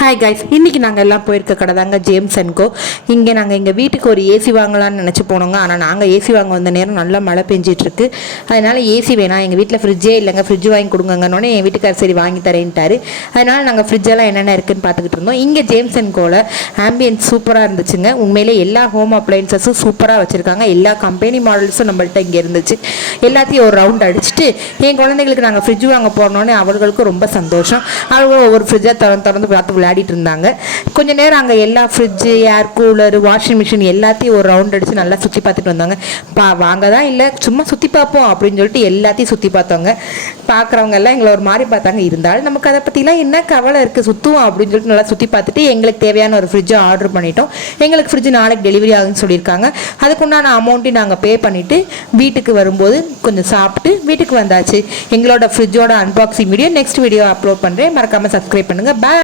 Hi guys, இன்றைக்கி நாங்கள் எல்லாம் போயிருக்க கடை தாங்க ஜேம்ஸ் அண்ட் கோ. இங்கே நாங்கள் எங்கள் வீட்டுக்கு ஒரு ஏசி வாங்கலாம்னு நினச்சி போனோங்க. ஆனால் நாங்கள் ஏசி வாங்க வந்த நேரம் நல்லா மழை பெஞ்சிட்ருக்கு. அதனால் ஏசி வேணாம், எங்கள் வீட்டில் ஃப்ரிட்ஜே இல்லைங்க, ஃப்ரிட்ஜ் வாங்கி கொடுங்கன்னொன்னே என் வீட்டுக்கார் சரி வாங்கி தரேன்ட்டார். அதனால் நாங்கள் ஃப்ரிட்ஜெல்லாம் என்னென்ன இருக்குதுன்னு பார்த்துக்கிட்டு இருந்தோம். இங்கே ஜேம்ஸ் அண்ட் கோவில் ஆம்பியன்ஸ் சூப்பராக இருந்துச்சுங்க. உண்மையிலே எல்லா ஹோம் அப்ளையன்சஸும் சூப்பராக வச்சுருக்காங்க. எல்லா கம்பெனி மாடல்ஸும் நம்மள்ட்ட இங்கே இருந்துச்சு. எல்லாத்தையும் ஒரு ரவுண்ட் அடிச்சுட்டு என் குழந்தைங்களுக்கு நாங்கள் ஃப்ரிட்ஜ் வாங்க போனோன்னே அவர்களுக்கும் ரொம்ப சந்தோஷம். அவங்க ஒவ்வொரு ஃப்ரிட்ஜை திறந்து பார்த்து விளையாடிட்டு இருந்தாங்க. கொஞ்ச நேரம் அங்கே எல்லா fridge, air cooler, washing machine எல்லாத்தையும் ஒரு ரவுண்ட் அடித்து நல்லா சுற்றி பார்த்துட்டு வந்தாங்க. வாங்க தான் இல்லை, சும்மா சுற்றி பார்ப்போம் அப்படின்னு சொல்லிட்டு எல்லாத்தையும் சுற்றி பார்த்தவங்க. பார்க்குறவங்க எல்லாம் எங்களை ஒரு மாதிரி பார்த்தாங்க. இருந்தாலும் நமக்கு அதை பற்றிலாம் என்ன கவலை இருக்குது, சுற்றுவோம் அப்படின்னு சொல்லிட்டு நல்லா சுற்றி பார்த்துட்டு எங்களுக்கு தேவையான ஒரு ஃப்ரிட்ஜை ஆர்டர் பண்ணிட்டோம். எங்களுக்கு ஃப்ரிட்ஜ் நாளைக்கு டெலிவரி ஆகுதுன்னு சொல்லியிருக்காங்க. அதுக்குண்டான அமௌண்ட்டையும் நாங்கள் பே பண்ணிவிட்டு வீட்டுக்கு வரும்போது கொஞ்சம் சாப்பிட்டு வீட்டுக்கு வந்தாச்சு. எங்களோட ஃப்ரிட்ஜோட unboxing video next video upload பண்ணுறேன். மறக்காமல் சப்ஸ்கிரைப் பண்ணுங்கள். பாய்.